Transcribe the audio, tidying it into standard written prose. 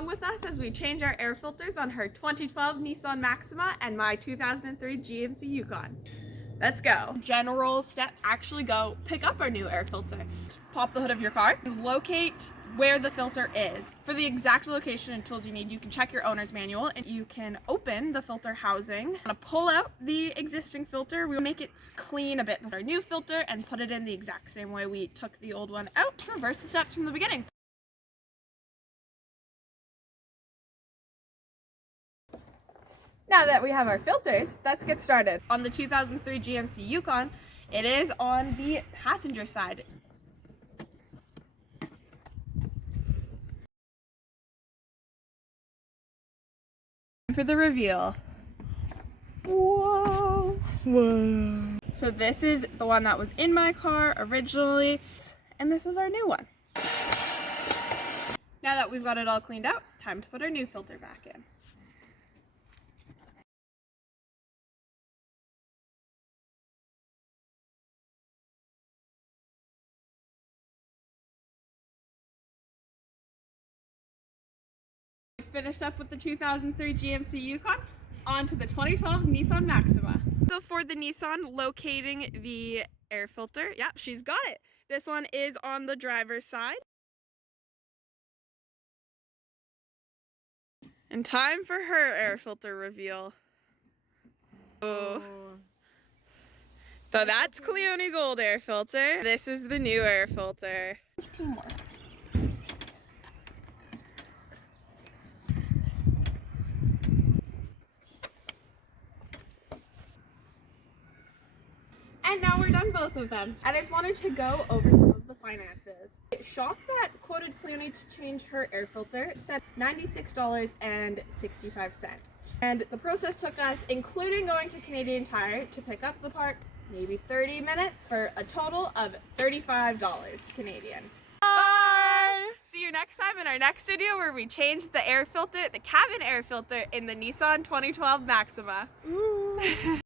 along with us as we change our air filters on her 2012 Nissan Maxima and my 2003 GMC Yukon. Let's go. General steps actually go pick up our new air filter. Pop the hood of your car and locate where the filter is. For the exact location and tools you need, you can check your owner's manual and you can open the filter housing. I'm gonna pull out the existing filter. We'll make it clean a bit with our new filter and put it in the exact same way we took the old one out. Reverse the steps from the beginning. Now that we have our filters, let's get started. On the 2003 GMC Yukon, it is on the passenger side. For the reveal. Whoa. Whoa. So this is the one that was in my car originally, and this is our new one. Now that we've got it all cleaned out, time to put our new filter back in. Finished up with the 2003 GMC Yukon, on to the 2012 Nissan Maxima. So for the Nissan, locating the air filter, yep, she's got it. This one is on the driver's side. And time for her air filter reveal. Oh. So that's Cleone's old air filter. This is the new air filter. There's two more. And now we're done both of them. I just wanted to go over some of the finances. The shop that quoted Cleone to change her air filter said $96.65. And the process took us, including going to Canadian Tire to pick up the part, maybe 30 minutes for a total of $35 Canadian. Bye! See you next time in our next video where we change the air filter, the cabin air filter in the Nissan 2012 Maxima. Ooh.